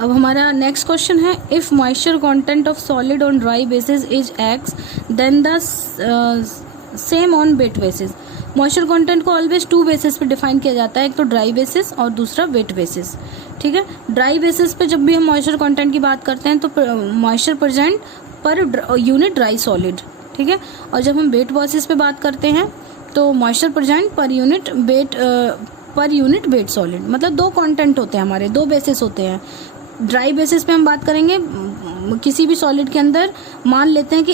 अब हमारा next question है, if moisture content of solid on dry basis is x then the same on wet basis. Moisture content को always टू basis पे define किया जाता है, एक तो ड्राई बेसिस और दूसरा वेट बेसिस। ठीक है, ड्राई बेसिस पे जब भी हम मॉइस्चर कंटेंट की बात करते हैं तो moisture present per unit dry solid. ठीक है, और जब हम वेट बेसिस पे बात करते हैं तो moisture present per unit weight solid. मतलब दो कंटेंट होते हैं हमारे, दो बेसिस होते हैं। ड्राई बेसिस पे हम बात करेंगे किसी भी सॉलिड के अंदर, मान लेते हैं कि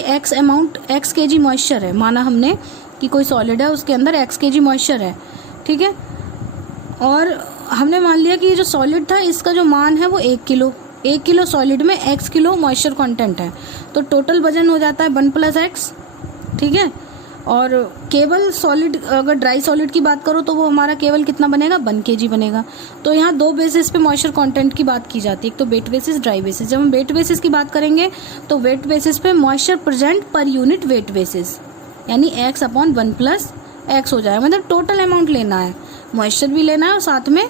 एक्स केजी मॉइस्चर है, माना हमने कि कोई सॉलिड है उसके अंदर एक्स केजी मॉइस्चर है। ठीक है, और हमने मान लिया कि ये जो सॉलिड था इसका जो मान है वो 1 किलो सॉलिड में x किलो मॉइस्चर कंटेंट है, तो टोटल वजन हो जाता है 1 + x। ठीक है, और केवल सॉलिड, अगर ड्राई सॉलिड की बात करो तो वो हमारा केवल कितना बनेगा, 1 kg बनेगा। तो यहाँ दो बेसिस पे मॉइस्चर कंटेंट की बात की जाती है, एक तो वेट बेसिस, ड्राई बेसिस। जब हम वेट बेसिस की बात करेंगे तो वेट बेसिस पे moisture present per unit weight basis, यानी x/1 + x हो जाएगा। मतलब टोटल अमाउंट लेना है, मॉइस्चर भी लेना है और साथ में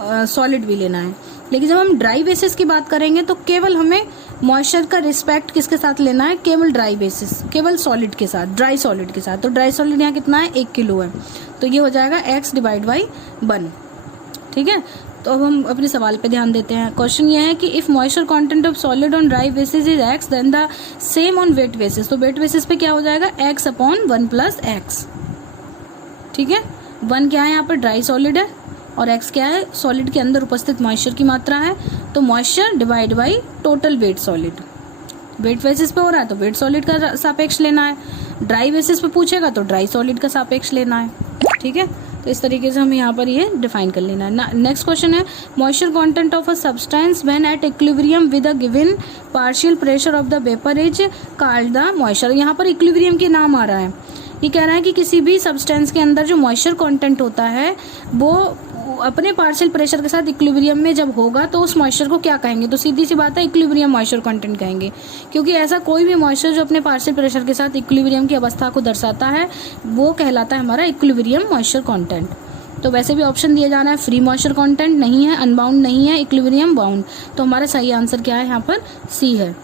सॉलिड भी लेना है। लेकिन जब हम ड्राई बेसिस की बात करेंगे तो केवल हमें मॉइस्चर का रिस्पेक्ट किसके साथ लेना है, केवल ड्राई बेसिस, केवल सॉलिड के साथ, ड्राई सॉलिड के साथ। तो ड्राई सॉलिड यहाँ कितना है, 1 किलो है, तो ये हो जाएगा x/1। ठीक है, तो अब हम अपने सवाल पे ध्यान देते हैं। क्वेश्चन ये है कि if moisture content of solid on dry basis is x then the same on wet basis. तो वेट बेसिस पे क्या हो जाएगा, x/1 + x। ठीक है, 1 क्या है यहाँ पर, ड्राई सॉलिड है, और x क्या है, सॉलिड के अंदर उपस्थित मॉइस्चर की मात्रा है। तो moisture divide by total weight solid. Wet basis पे हो रहा है तो वेट सॉलिड का सापेक्ष लेना है, ड्राई बेसिस पे पूछेगा तो ड्राई सॉलिड का सापेक्ष लेना है। ठीक है, तो इस तरीके से हमें यहाँ पर ये डिफाइन कर लेना है। नेक्स्ट क्वेश्चन है, moisture content of a substance when at equilibrium with a given partial pressure of the vapour is called the moisture. यहाँ पर इक्विलिब्रियम के नाम आ रहा है। ये कह रहा है कि किसी भी सब्सटेंस के अंदर जो मॉइस्चर कंटेंट होता है वो अपने पार्शियल प्रेशर के साथ इक्विलिब्रियम में जब होगा तो उस मॉइस्चर को क्या कहेंगे, तो सीधी सी बात है इक्विलिब्रियम मॉइस्चर कंटेंट कहेंगे, क्योंकि ऐसा कोई भी मॉइस्चर जो अपने पार्शियल प्रेशर के साथ इक्विलिब्रियम की अवस्था को दर्शाता है वो कहलाता है हमारा इक्विलिब्रियम मॉइस्चर कंटेंट। तो वैसे भी ऑप्शन दिया जा रहा है, फ्री मॉइस्चर कंटेंट नहीं है, अनबाउंड नहीं है, इक्विलिब्रियम बाउंड। तो हमारा सही आंसर क्या है, यहाँ पर सी है।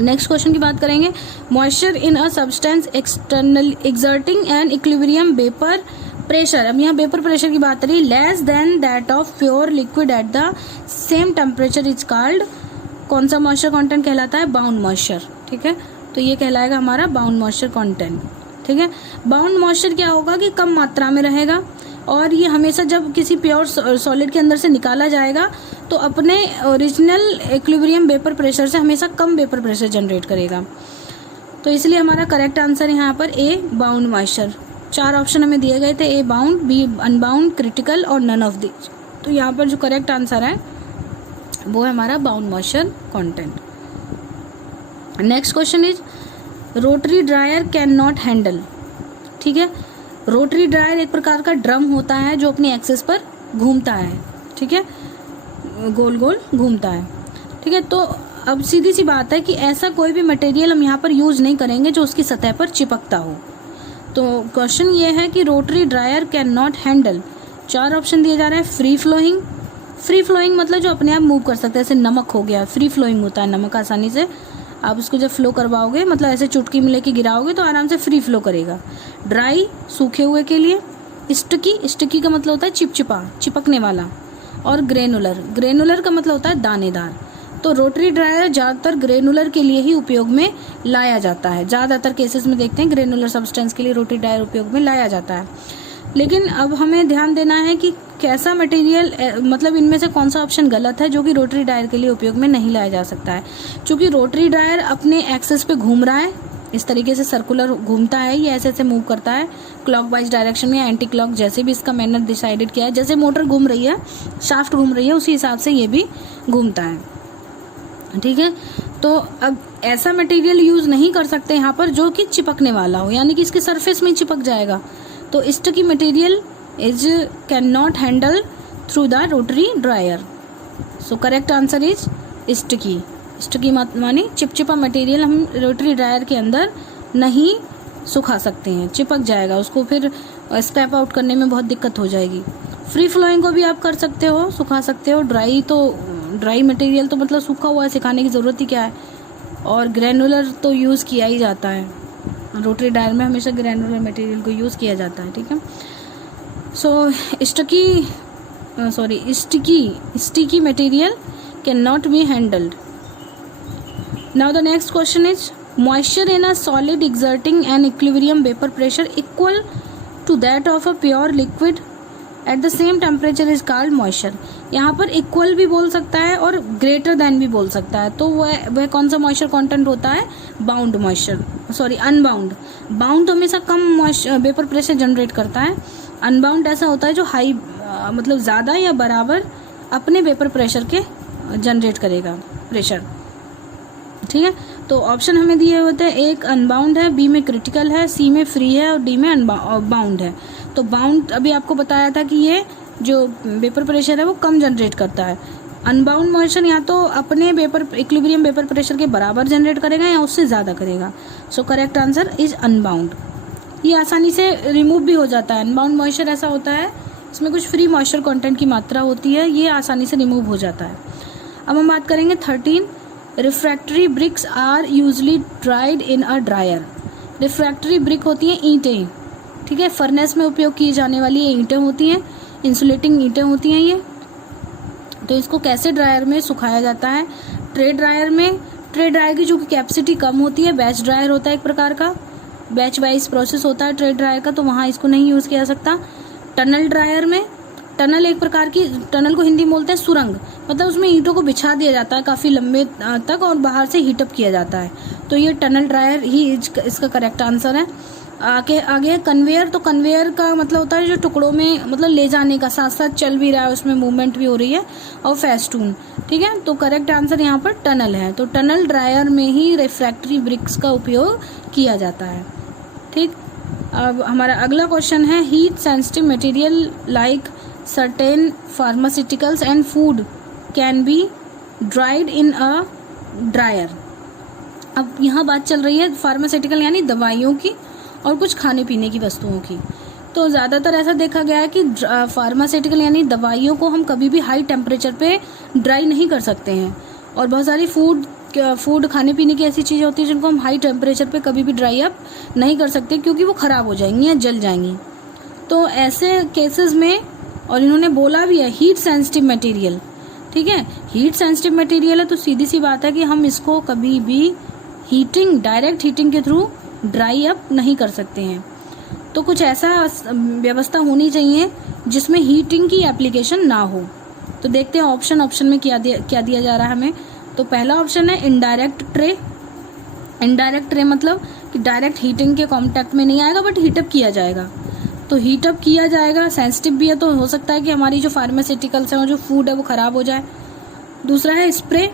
नेक्स्ट क्वेश्चन की बात करेंगे, moisture in a substance external exerting an equilibrium vapour pressure. अब यहाँ वेपर प्रेशर की बात करिए, less than that of pure liquid at the same temperature is called, कौन सा मॉइस्चर कंटेंट कहलाता है, बाउंड मॉइस्चर। ठीक है, तो ये कहलाएगा हमारा बाउंड मॉइस्चर कंटेंट। ठीक है, बाउंड मॉइस्चर क्या होगा कि कम मात्रा में रहेगा, और ये हमेशा जब किसी प्योर सॉलिड के अंदर से निकाला जाएगा तो अपने ओरिजिनल इक्विलिब्रियम वेपर प्रेशर से हमेशा कम वेपर प्रेशर जनरेट करेगा। तो इसलिए हमारा करेक्ट आंसर है यहाँ पर ए, बाउंड मॉइस्चर। 4 ऑप्शन हमें दिए गए थे, ए बाउंड, बी अनबाउंड, क्रिटिकल और नन ऑफ दिस। तो यहाँ पर जो करेक्ट आंसर है वो है हमारा bound moisture content. Next question is, rotary dryer can not handle. ठीक है, रोटरी ड्रायर एक प्रकार का ड्रम होता है जो अपनी एक्सिस पर घूमता है। ठीक है, गोल गोल घूमता है। ठीक है, तो अब सीधी सी बात है कि ऐसा कोई भी मटेरियल हम यहाँ पर यूज नहीं करेंगे जो उसकी सतह पर चिपकता हो। तो क्वेश्चन ये है कि rotary dryer can not handle. 4 option दिए जा रहे हैं, फ्री फ्लोइंग। फ्री फ्लोइंग मतलब जो अपने आप मूव कर सकते हैं, जैसे नमक हो गया, फ्री फ्लोइंग होता है नमक, आसानी से आप उसको जब फ्लो करवाओगे, मतलब ऐसे चुटकी में लेके गिराओगे तो आराम से फ्री फ्लो करेगा। ड्राई, सूखे हुए के लिए। स्टिकी, स्टिकी का मतलब होता है चिपचिपा, चिपकने वाला। और ग्रेनुलर, ग्रेनुलर का मतलब होता है दानेदार। तो रोटरी ड्रायर ज़्यादातर ग्रेनुलर के लिए ही उपयोग में लाया जाता है। ज़्यादातर केसेस में देखते हैं ग्रेनुलर सब्सटेंस के लिए रोटरी ड्रायर उपयोग में लाया जाता है। लेकिन अब हमें ध्यान देना है कि कैसा मटेरियल, मतलब इनमें से कौन सा ऑप्शन गलत है जो कि रोटरी ड्रायर के लिए उपयोग में नहीं लाया जा सकता है। क्योंकि रोटरी ड्रायर अपने एक्सेस पे घूम रहा है, इस तरीके से सर्कुलर घूमता है, ये ऐसे ऐसे मूव करता है क्लॉकवाइज डायरेक्शन में या एंटी क्लॉक, जैसे भी इसका मैनर डिसाइडेड किया है। जैसे मोटर घूम रही है, शाफ्ट घूम रही है, उसी हिसाब से ये भी घूमता है। ठीक है, तो अब ऐसा मटेरियल यूज नहीं कर सकते यहाँ पर जो कि चिपकने वाला हो, यानी कि इसके सरफेस में चिपक जाएगा। तो sticky material is can not handle through the rotary dryer. So correct answer is sticky. Sticky मानी चिपचिपा मटेरियल हम रोटरी ड्रायर के अंदर नहीं सुखा सकते हैं, चिपक जाएगा, उसको फिर स्क्रैप आउट करने में बहुत दिक्कत हो जाएगी। फ्री फ्लोइंग को भी आप कर सकते हो, सुखा सकते हो। ड्राई तो ड्राई मटेरियल तो मतलब सूखा हुआ है, सिखाने की ज़रूरत ही क्या है। और ग्रैनुलर तो यूज़ किया ही जाता है, रोटरी ड्रायर में हमेशा ग्रैनुलर मटेरियल को यूज़ किया जाता है, ठीक है। So sticky material can not be handled. Now the next question is moisture in a solid exerting an equilibrium vapor pressure equal to that of a pure liquid at the same temperature is called moisture। यहाँ पर equal भी बोल सकता है और greater than भी बोल सकता है। तो वह कौन सा मॉइस्चर कंटेंट होता है? Bound moisture, sorry unbound. Bound तो हमेशा कम वेपर प्रेशर जनरेट करता है, अनबाउंड ऐसा होता है जो हाई मतलब ज़्यादा या बराबर अपने वेपर प्रेशर के जनरेट करेगा प्रेशर, ठीक है। तो ऑप्शन हमें दिए होते हैं, एक अनबाउंड है, बी में क्रिटिकल है, सी में फ्री है और डी में बाउंड है। तो बाउंड अभी आपको बताया था कि ये जो वेपर प्रेशर है वो कम जनरेट करता है। अनबाउंड मॉइस्चर या तो अपने इक्विलिब्रियम वेपर प्रेशर के बराबर जनरेट करेगा या उससे ज़्यादा करेगा। So correct answer is unbound. ये आसानी से रिमूव भी हो जाता है। अनबाउंड मॉइस्चर ऐसा होता है इसमें कुछ फ्री मॉइस्चर कंटेंट की मात्रा होती है, ये आसानी से रिमूव हो जाता है। अब हम बात करेंगे 13, refractory bricks are usually dried in a dryer. Refractory brick होती हैं ईंटें, ठीक है, फर्नेस में उपयोग की जाने वाली ये ईंटें होती हैं, इंसुलेटिंग ईंटें होती हैं ये। तो इसको कैसे ड्रायर में सुखाया जाता है? ट्रे ड्रायर में। ट्रे ड्रायर की जो कैपेसिटी कम होती है, बैच ड्रायर होता है एक प्रकार का, बैच वाइज प्रोसेस होता है ट्रे ड्रायर का, तो वहाँ इसको नहीं यूज़ किया जा सकता। टनल ड्रायर में, टनल एक प्रकार की, टनल को हिंदी में बोलते हैं सुरंग, मतलब उसमें ईंटों को बिछा दिया जाता है काफ़ी लंबे तक और बाहर से हीटअप किया जाता है। तो ये टनल ड्रायर ही इसका करेक्ट आंसर है। आगे कन्वेयर। तो कन्वेयर का मतलब होता है जो टुकड़ों में मतलब ले जाने का, साथ साथ चल भी रहा है, उसमें मूवमेंट भी हो रही है, और फेस्टून, ठीक है। तो करेक्ट आंसर यहाँ पर टनल है। तो टनल ड्रायर में ही रिफ्रैक्टरी ब्रिक्स का उपयोग किया जाता है, ठीक। अब हमारा अगला क्वेश्चन है, heat sensitive material like certain pharmaceuticals and food can be dried in a dryer. अब यहाँ बात चल रही है फार्मास्यूटिकल यानी दवाइयों की और कुछ खाने पीने की वस्तुओं की। तो ज़्यादातर ऐसा देखा गया है कि फार्मास्यूटिकल यानी दवाइयों को हम कभी भी हाई टेम्परेचर पे ड्राई नहीं कर सकते हैं, और बहुत सारी फूड खाने पीने की ऐसी चीज़ें होती हैं जिनको हम हाई टेम्परेचर पे कभी भी ड्राई अप नहीं कर सकते क्योंकि वो ख़राब हो जाएंगी या जल जाएंगी। तो ऐसे केसेस में, और इन्होंने बोला भी है हीट सेंसिटिव मटेरियल, ठीक है, हीट सेंसिटिव मटेरियल है तो सीधी सी बात है कि हम इसको कभी भी डायरेक्ट हीटिंग के थ्रू ड्राई अप नहीं कर सकते हैं। तो कुछ ऐसा व्यवस्था होनी चाहिए जिसमें हीटिंग की एप्लीकेशन ना हो। तो देखते हैं ऑप्शन में क्या दिया जा रहा है हमें। तो पहला ऑप्शन है इनडायरेक्ट ट्रे। इनडायरेक्ट ट्रे मतलब कि डायरेक्ट हीटिंग के कांटेक्ट में नहीं आएगा बट हीटअप किया जाएगा। तो हीटअप किया जाएगा, सेंसिटिव भी है, तो हो सकता है कि हमारी जो फार्मास्यूटिकल्स हैं और जो फूड है वो ख़राब हो जाए। दूसरा है स्प्रे।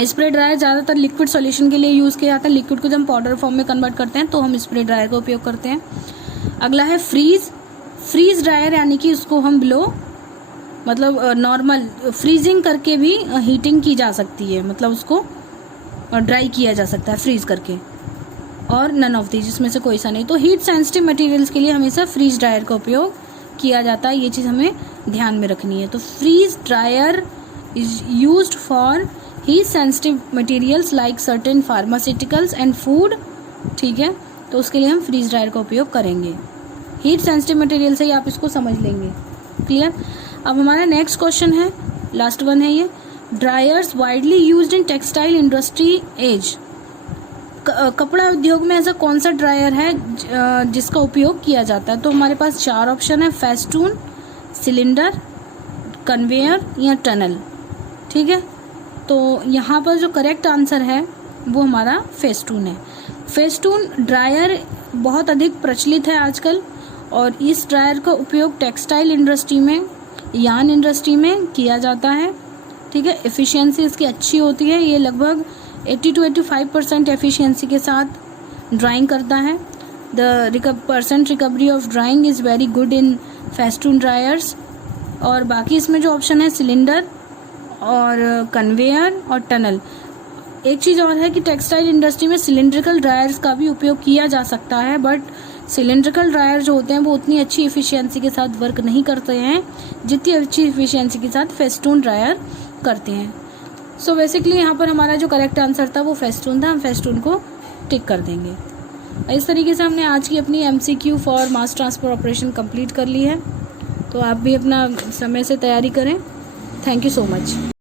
स्प्रे ड्रायर ज़्यादातर लिक्विड सॉल्यूशन के लिए यूज़ किया जाता है। लिक्विड को जब हम पाउडर फॉर्म में कन्वर्ट करते हैं तो हम स्प्रे ड्रायर का उपयोग करते हैं। अगला है फ्रीज ड्रायर, यानी कि उसको हम बिलो मतलब नॉर्मल फ्रीजिंग करके भी हीटिंग की जा सकती है, मतलब उसको ड्राई किया जा सकता है फ्रीज करके। और नन ऑफ दीज, इसमें से कोई सा नहीं। तो हीट सेंसिटिव मटेरियल्स के लिए हमेशा फ्रीज ड्रायर का उपयोग किया जाता है, ये चीज़ हमें ध्यान में रखनी है। तो freeze dryer is used for heat sensitive materials like certain pharmaceuticals and food, ठीक है। तो उसके लिए हम फ्रीज ड्रायर का उपयोग करेंगे। हीट सेंसिटिव मटेरियल से ही आप इसको समझ लेंगे, क्लियर। अब हमारा नेक्स्ट क्वेश्चन है, लास्ट वन है ये, dryers widely used in textile industry as. कपड़ा उद्योग में ऐसा कौन सा ड्रायर है जिसका उपयोग किया जाता है? तो हमारे पास 4 ऑप्शन है, फेस्टून, सिलेंडर, कन्वेयर या टनल, ठीक है। तो यहाँ पर जो करेक्ट आंसर है वो हमारा फेस्टून है। फेस्टून ड्रायर बहुत अधिक प्रचलित है आजकल, और इस ड्रायर का उपयोग टेक्सटाइल इंडस्ट्री में, यार्न इंडस्ट्री में किया जाता है, ठीक है। एफिशिएंसी इसकी अच्छी होती है, ये लगभग 80 to 85% एफिशिएंसी के साथ ड्राइंग करता है। The percent recovery of drawing is very good in festoon dryers. और बाकी इसमें जो ऑप्शन है सिलेंडर और कन्वेयर और टनल। एक चीज़ और है कि टेक्सटाइल इंडस्ट्री में सिलेंड्रिकल ड्रायर्स का भी उपयोग किया जा सकता है, बट सिलेंड्रिकल ड्रायर जो होते हैं वो उतनी अच्छी एफिशिएंसी के साथ वर्क नहीं करते हैं जितनी अच्छी एफिशिएंसी के साथ फेस्टून ड्रायर करते हैं। सो बेसिकली यहाँ पर हमारा जो करेक्ट आंसर था वो फेस्टून था, हम फेस्टून को टिक कर देंगे। इस तरीके से हमने आज की अपनी MCQ for mass transfer operation complete कर ली है। तो आप भी अपना समय से तैयारी करें। Thank you so much.